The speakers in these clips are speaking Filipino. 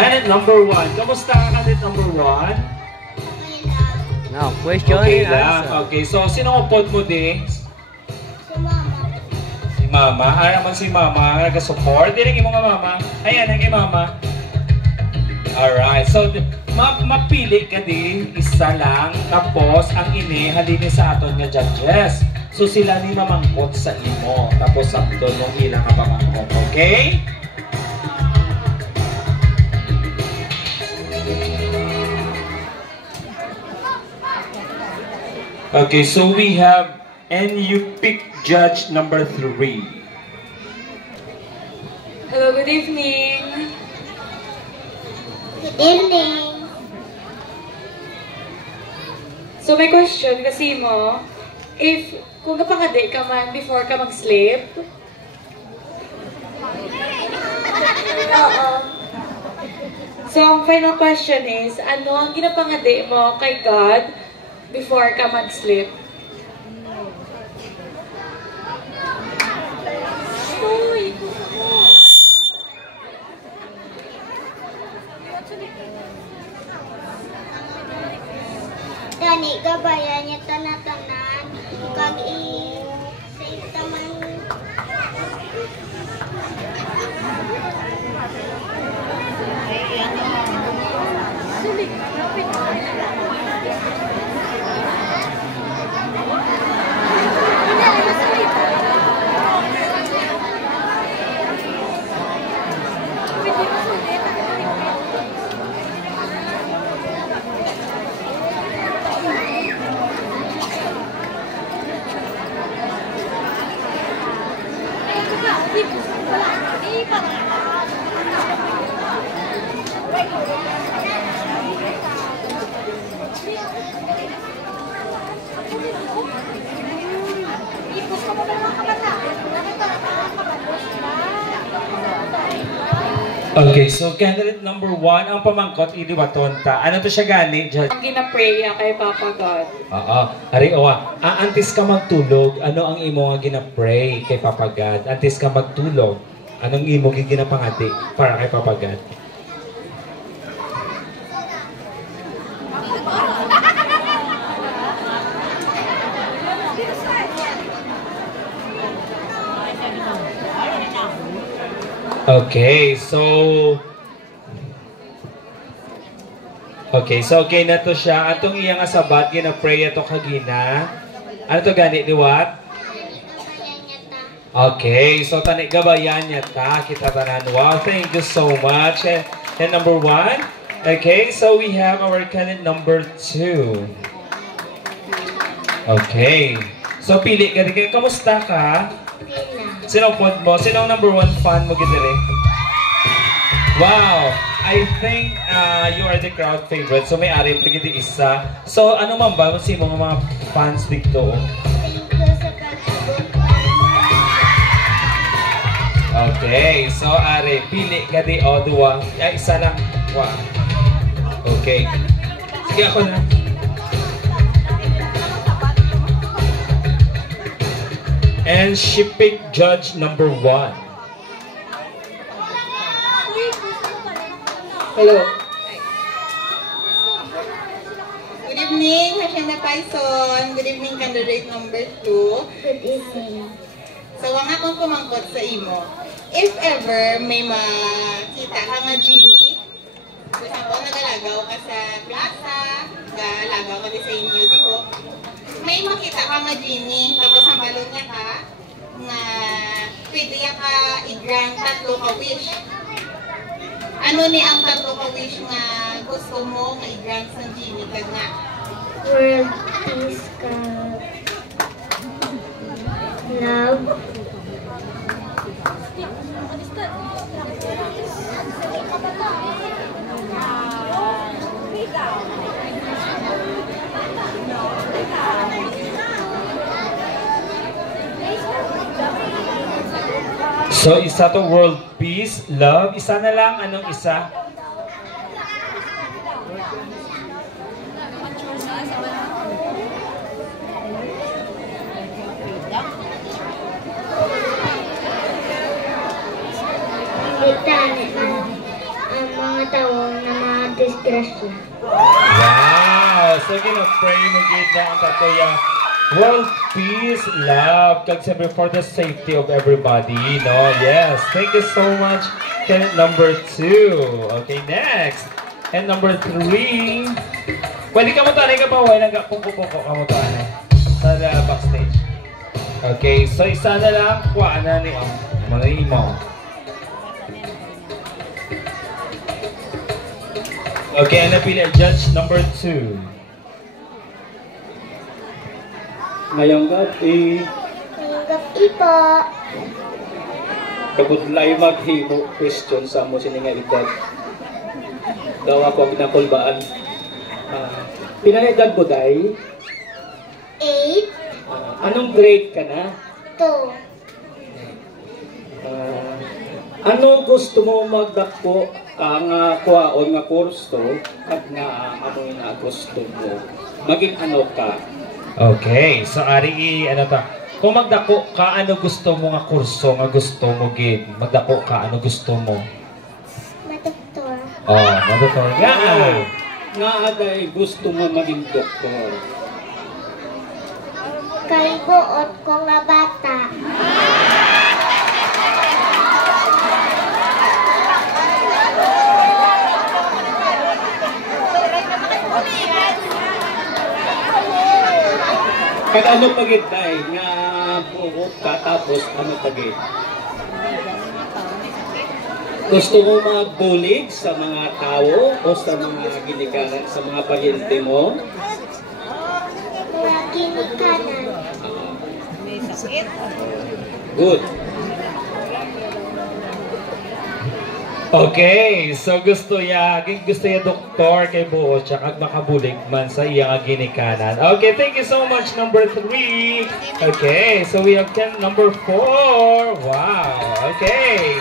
Candidate number 1. Kamusta ka, candidate number 1? No, question Okay and lang. answer. Okay, so sino upod mo din? Si Mama. Si Mama. Naman si Mama. Nag-support. Dinig mo nga Mama. Ayan, naging Mama. Alright, so mapili ka din, isa lang, tapos ang ine halini sa aton nga judges. So sila ni mamangkot sa imo, tapos sakto nung ilang ka pamangkot, okay? Okay, so we have, and you pick judge number 3. Hello, good evening. Good evening. So may question kasi mo, if kung kapangade ka man before ka mag-sleep, Oo. so ang final question is, ano ang ginapangade mo kay God before ka mag-sleep? Uy! Dani, gabayan niya tanatanan. Kag i-save taman. Okay, so candidate number 1, ang pamangkot, iliwatonta. Ano to siya gani, judge? Ang ginaprayer kay Papa God. Oo. Ari, owa. Antes ka magtulog, ano ang imo nga ginapray kay Papa God? Antes ka magtulog, anong imo ginapangati para kay Papa God? Okay, okay na to siya. Atong iyang asabat, gina-pray ato kagina. Ano to gani, liwat? Gabayan niya ta. Okay, so tani gabayan niya ta, kita tanan. Wow, thank you so much. And number 1. Okay, so we have our candidate number 2. Okay. So pili ka din. Kamusta ka? Pila. Sino pod mo? Sino ang number 1 fan mo gidere? Wow! I think you are the crowd favorite. So may ari pa gid isa. So ano man ba si mga fans dito? Thank you sa pagtulong para Okay, so ari pili ka di o duwa. Ay isa lang. Wow. Okay. Sige ako na. And she picked judge number 1. Hello. Good evening, Hacienda Paison. Good evening, candidate number 2. Good evening. So, ang akong pumangkot sa imo, if ever may makita ka nga genie, for example, nagalagaw ka sa plaza, nagalagaw ka din sa inyo, di ko, may makita ka nga genie, tapos ang balon niya ka, nga pwede ka i-grant 3 ka wish. Ano ni ang 3 ka wish nga gusto mo nga i-grant sa genie kag nga? World peace ka. Love. So, isa to world peace, love. Isa na lang. Anong isa? ang mga tao na mga disgrasya. Wow! So, pray mo gid na ang tatoya. World peace, love, kag siyempre for the safety of everybody, no? Yes, thank you so much. And number 2. Okay, next. And number 3. Pwede ka mo tanay ka pa, wala nga pungko-pungko ka mo tanay. Sa backstage. Okay, so isa na lang, kuha na ni Manay mo. Okay, napili judge number 2. Ngayong gabi, Ngayong gabi po, kabudlay maghimo question sa mo sininga edad. Daw ako ginakulbaan. Pinanedad mo day? 8, Anong grade ka na? 2, Ano gusto mo magdako ang kuwaon nga kurso at nga ano na gusto mo? Maging ano ka? Okay, so ari ano ta? Kung magdako ka, ano gusto mo nga kurso nga gusto mo gid? Magdako ka, ano gusto mo? madoktor. Oh, madoktor nga. Nga agay gusto mo maging doktor. Kay buot ko nga bata. Kag ano pagid day nga buot ka tapos ano pagid? Gusto mo magbulig sa mga tao o sa mga ginikanan, sa mga pasyente mo? Mga ginikanan. Good. Okay, so gusto ya doktor kay buot siya kag makabulig man sa iyang ginikanan. Okay, thank you so much number 3. Okay, so we have number 4. Wow. Okay.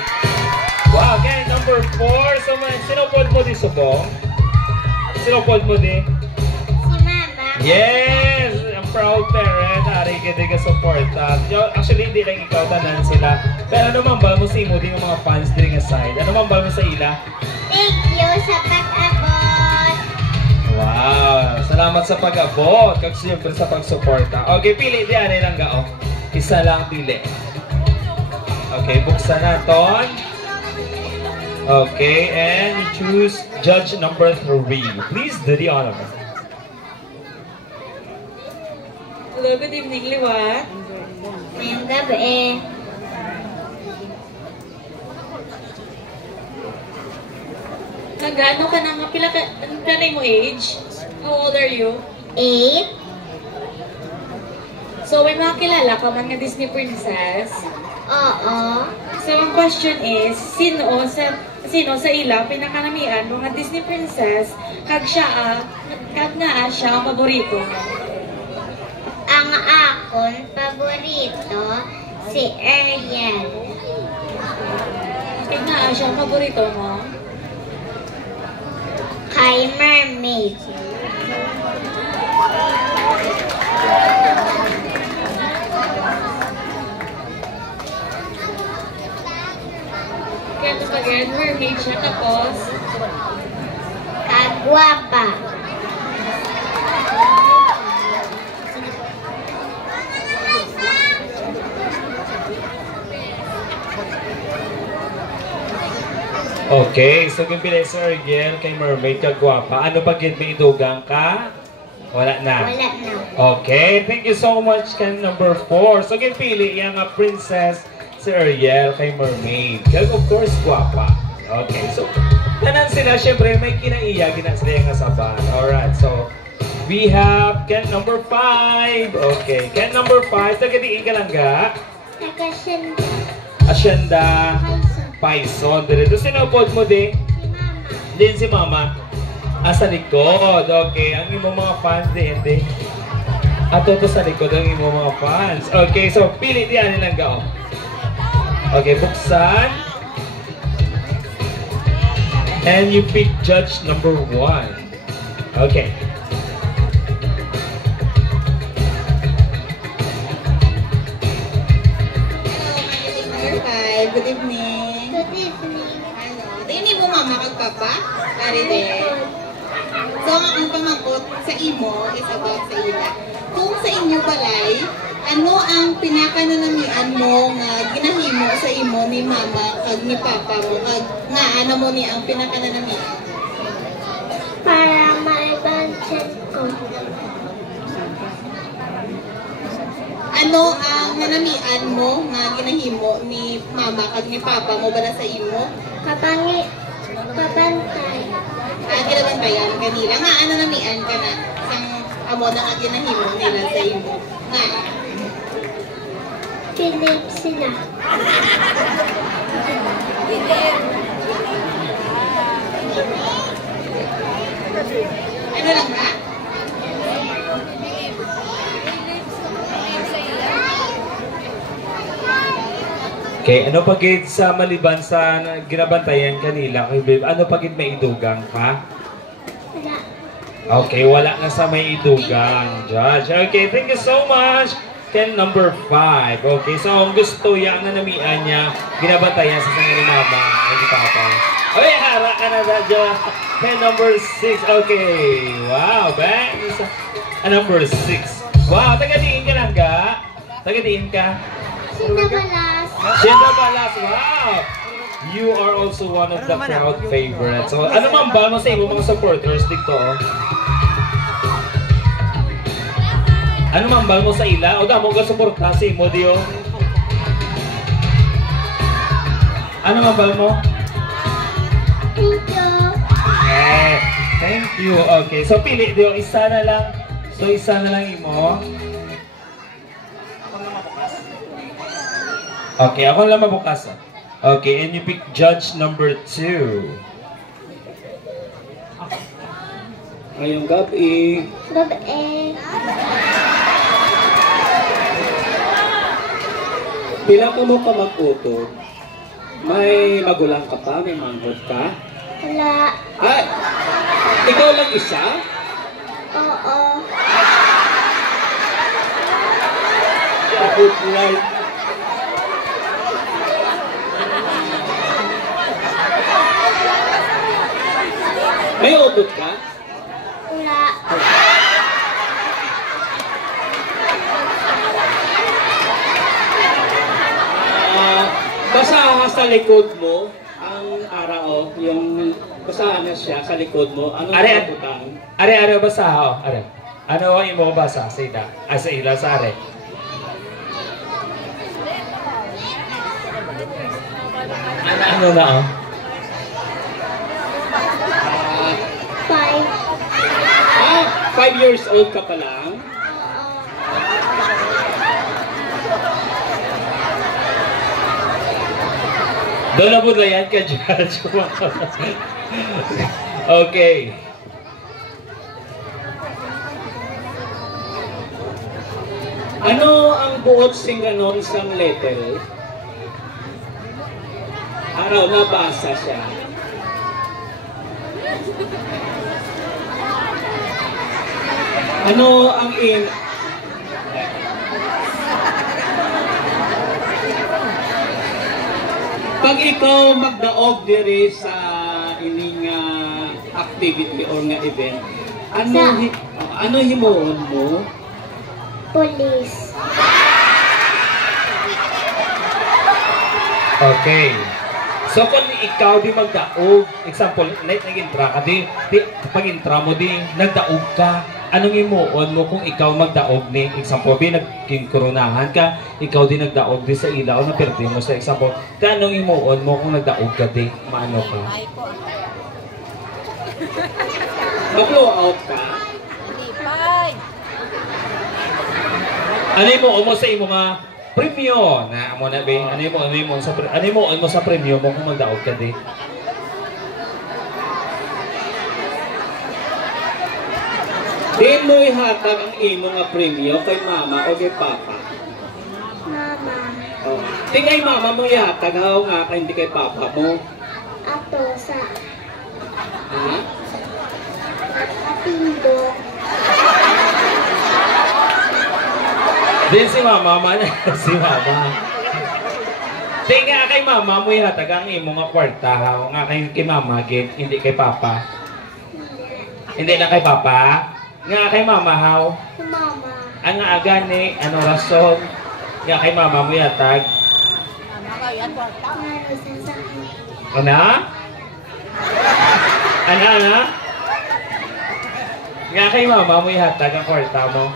Wow, okay, number 4. So sinupod mo di subong? Sinupod mo di? Si Mama. Yes! Ang proud parent, ari ka supportan. Actually, hindi lang ikaw, tanan sila. Pero ano man ba mo sa imo din yung mga fans din nga side? Ano man ba mo sa ila? Thank you sa pag-abot. Wow! Salamat sa pag-abot. Kag siyempre sa pagsuporta. Okay, pili di ano lang gao. Isa lang pili. Okay, buksan naton. Okay, and you choose judge number 3. Please do the honor. Hello, good evening, Liwat. Ngayong gabi, Nagano ka na nga? Pila ka, ano kanay mo age? How old are you? 8, So, may mga kilala ka man nga Disney princess. oo. So, ang question is, sino sa ila pinakanamian mga Disney princess kag nga siya ang paborito? Ang akon paborito, si Ariel. Kag nga siya ang paborito mo? Kay Mermaid. Kaya ito pa ganyan, mermaid siya tapos Kagwapa. Okay, so kung pili sa Ariel kay Mermaid ka gwapa, ano pag yun may idugang ka? Wala na. Wala na. Okay, thank you so much kay number 4. So kung pili yung princess si Ariel kay Mermaid. Kaya of course, gwapa. Okay, so tanan sila, syempre may kinaiya, sila yung kasaban. Alright, so we have Ken number 5. Okay, Ken number 5. Tagadiin ka lang ga? Nagkasyanda. Asyenda. Paison. Paison. Dito sinupod mo din. Din si Mama. Sa likod. Okay. Ang imong mga fans din. Ato to sa likod ang imong mga fans. Okay. So, pili diyan nilang gao. Okay. Buksan. And you pick judge number 1. Okay. Hello, magaling number 5. Good evening. Good evening. Ano, Dini mo mama kag papa? Ari din. So, ang pamangkot sa imo is about sa ila. Kung sa inyo balay, ano ang pinakananamian mo nga ginahimo sa imo ni mama kag ni papa mo kag nga ano mo ni ang pinakananamian? Para ma-budget ko. Ano ang nanamian mo nga ginahimo ni mama kag ni papa mo bala sa imo? Kapantay. Ginabantayan kanila. Nga ano namian ka na sang amo na nga ginahimo nila sa imo? Nga. Philip sila. Ano lang ha? Okay, ano pagid sa maliban sa ginabantayan kanila kay babe? Ano pagid may idugang ka? Wala. Okay, wala na sa may idugang. Judge. Okay, thank you so much. Ken number 5. Okay, so ang gusto yan na namian niya, ginabantayan sa sangin ni mama o ni papa. Okay, hara ka na Judge. Ken number 6. Okay, wow, thanks. Number 6. Wow, taga-diin ka lang ka? Taga-diin ka? Sinabalas. Siyempre Balas, wow! You are also one of the crowd favorites. So, ano man ba mo sa ibang mga supporters dito? Ano man ba mo sa ila? O damo ka suporta si mo, Dio? Ano man ba mo? Thank you. Eh, thank you. Okay, so pili, Dio. Isa na lang. So, isa na lang imo. Okay, ako lang mabukas. Okay, and you pick judge number 2. Ngayong gabi, Babae. pila ka mo ka mag-utod? May magulang ka pa? May manghod ka? Wala. Ay! Ikaw lang isa? Oo. Good life. May utod ka? Wala. Basahan sa likod mo ang araw, yung basahan na siya sa likod mo. Ano Are, ang butang? Are, basa ho. Are. Ano ang imo basa sa ila? Sa ila, sa are. Ano na oh? 5. 5 years old ka pa lang? Doon na po na yan ka, Judge. Okay. Ano ang buot singanon sa letter? Araw nabasa siya. Ano ang pag ikaw magdaog diri sa ining activity or nga event, ano himuon mo? Police. Okay. So kung ikaw di magdaog, example, nag-intra ka di pag intra mo di, nagdaog ka, anong imuon mo kung ikaw magdaog ni, example, nagkinkoronahan ka, ikaw di nagdaog di sa ilaw, napirti mo sa example, anong imuon mo kung nagdaog ka di, maano ka? Mag-blow out ka? Ano imuon mo sa imo nga premyo na mo na ba? Ano mo sa premyo mo kung magdaog ka di? Diin mo ihatag ang imo nga premyo kay mama o kay papa? Mama. Oh. Di kay mama mo ihatag, haw nga ka hindi kay papa mo. Ato sa Ha? Atindo. Din si mama man, si mama. Di nga kay mama mo ihatag ang imo nga kwarta ha. O nga kay mama, hindi kay papa. Hindi na kay papa. Nga kay mama haw. Si mama. Ang nga gani, ano rason? Nga kay mama mo ihatag. Ano sa sakit? Ana? Ana? Nga kay mama mo ihatag ang kwarta mo.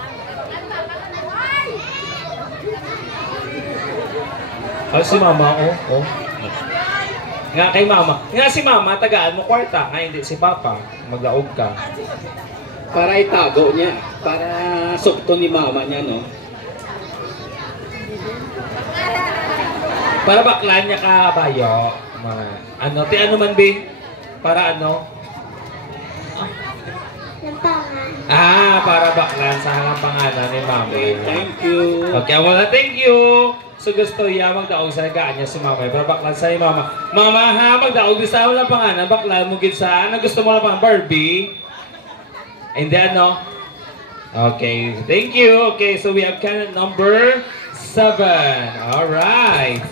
Oh, si mama, oh. Nga kay mama. Nga si mama, tagaan mo kwarta. Nga hindi si papa. Maglaog ka. Para itago niya. Para sukto ni mama niya, no? Para baklan niya ka bayo. Ano, ano man, be? Para ano? Lampangan. Para baklan sa hangang pangalan ni mami. Thank you. Okay, wala, thank you. So gusto iya magdaog sa gaan niya si mama. Pero baklan sa ni mama. Mama ha, magdaog di sa wala pangalan. Baklan mo gid sa ano gusto mo lang pang Barbie? And then no. Okay, thank you. Okay, so we have canon number 7. All right.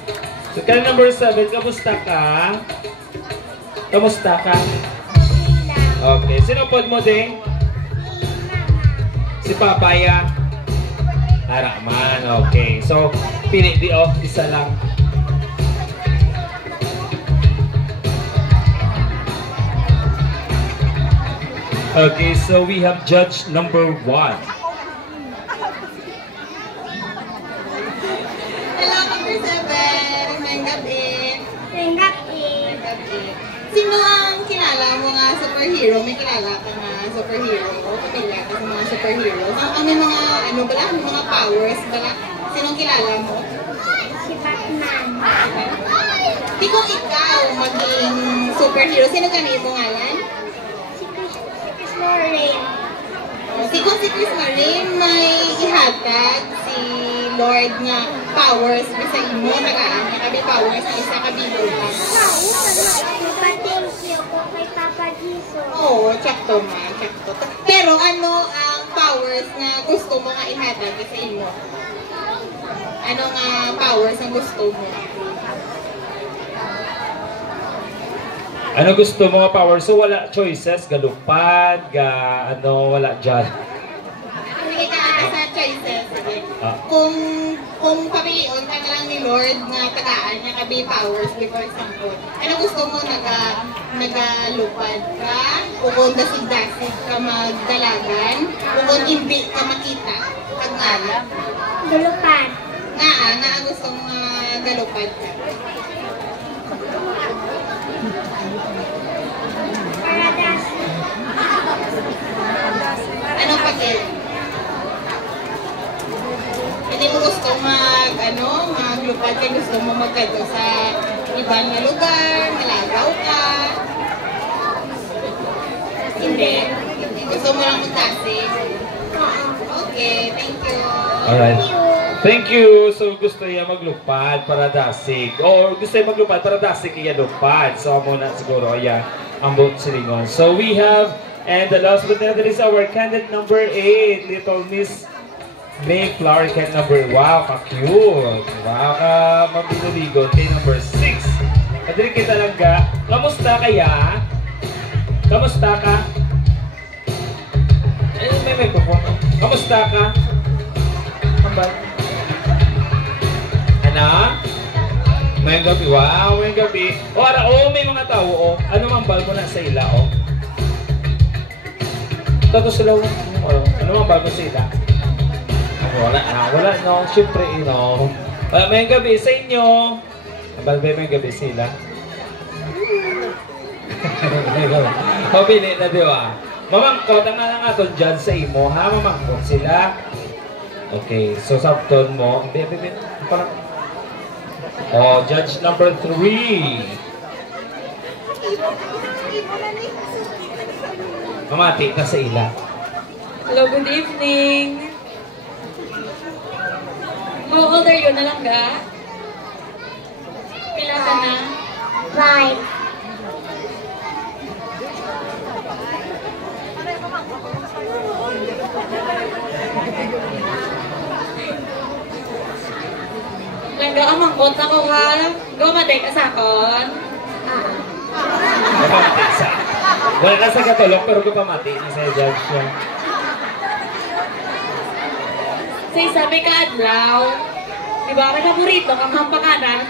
So canon number 7, kamusta ka? Kamusta ka? Okay, sino pod mo ding? Si Papaya. Haraman, okay. So, pili di isa lang. Okay, so we have judge number 1. Hello, number 7. Ngayong gabi. Sino ang kilala mo nga superhero? May kilala ka nga superhero? Pamilya ka sa mga superhero? May mga, ano bala? May mga powers bala? Sinong kilala mo? Si Batman. Di kung ikaw maging superhero, sino ganito mo ngalan? Si Chris Lauren. Si Chris Marin may ihatag si Lord nga powers sa imo, tagaan niya kami powers na isa kabilugan. Thank you po kay Papa Jesus. Oo, tsakto ma, tsakto. Pero ano ang powers na gusto mo nga ihatag sa imo? Ano nga powers ang gusto mo? Ano gusto mo nga power? So wala choices, galupad, wala dyan. Sige ka sa choices. Sige. Kung pamilion ka na lang ni Lord nga tagaan niya kabi powers before example. Ano gusto mo nagalupad ka? O kung dasig-dasig ka magdalagan? O kung hindi ka makita? Kagala? Dulupan. Nga gusto mo nga galupad ka. Paradas. Anong pagil? Hindi mo gusto maglupad ka, gusto mo magkado sa ibang na lugar, malagaw ka. Hindi. Gusto mo lang magtasig. Okay, thank you. Alright. Thank you. So gusto niya maglupad para dasig. Or gusto niya maglupad para dasig iya lupad. So muna siguro yan ang both silingon. So we have, and the last but not least, our candidate number 8, Little Miss May Flower Can number. Wow, ka-cute. Wow, ka-mabililigon. Kay number 6. Kadiri kita lang ka. Kamusta kaya? Kamusta ka? May microphone. Kamusta ka? Kambal. Ana? May gabi. Wow, may gabi. May mga tao, Ano mang bal mo na sa ila, Tato sila, ano mang bal mo sa ila? Wala, no. Siyempre, may gabi sa inyo. Balbe, may gabi sila. Pabili na, di ba? Mamangkot, ang nga aton dyan sa imo, ha? Mamangkot sila. Okay, so sabton mo. Parang... judge number 3. Mamati ka sa ila. Hello, good evening. How old are you? Nalangga? Pila ka na? 5. Langga, amangkot na ko ha. Gumatay ka sa akon. Kapamati sa. Wala na sa katulog pero kapamati na sa judge siya. Say, sabi ka adlaw. Di ba, may paborito kang hampanganan?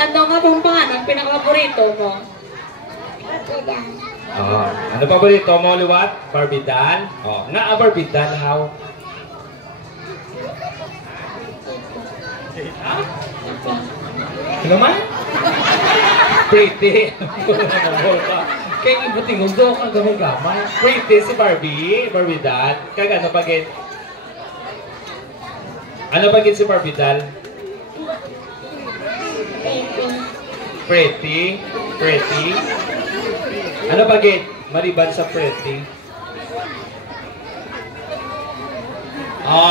Ano nga hampanganan, pinaka-paborito mo? Oh, ano paborito mo, Liwat? Barbidan? Oh, nga barbidan, how? Ano man? Pretty. Kaya ibuting do ka gamay. Pretty si Barbie. Barbidan. Kaya ano pagin? Ano pagin si Barbidan? Pretty. Pretty. Ano pagin? Maliban sa pretty.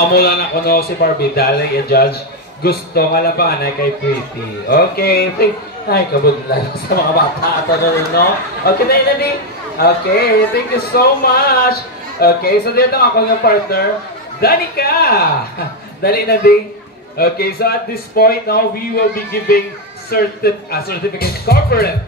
Mula na ko no si Barbie Dali, judge. Gusto nga lang pa na kay Pretty. Okay, ay, kabud lang sa mga bata at no? Okay na yun, Nadi. Okay, thank you so much. Okay, so dito ako yung partner, Danica. Dali, Nadi. Okay, so at this point now, we will be giving certificate corporate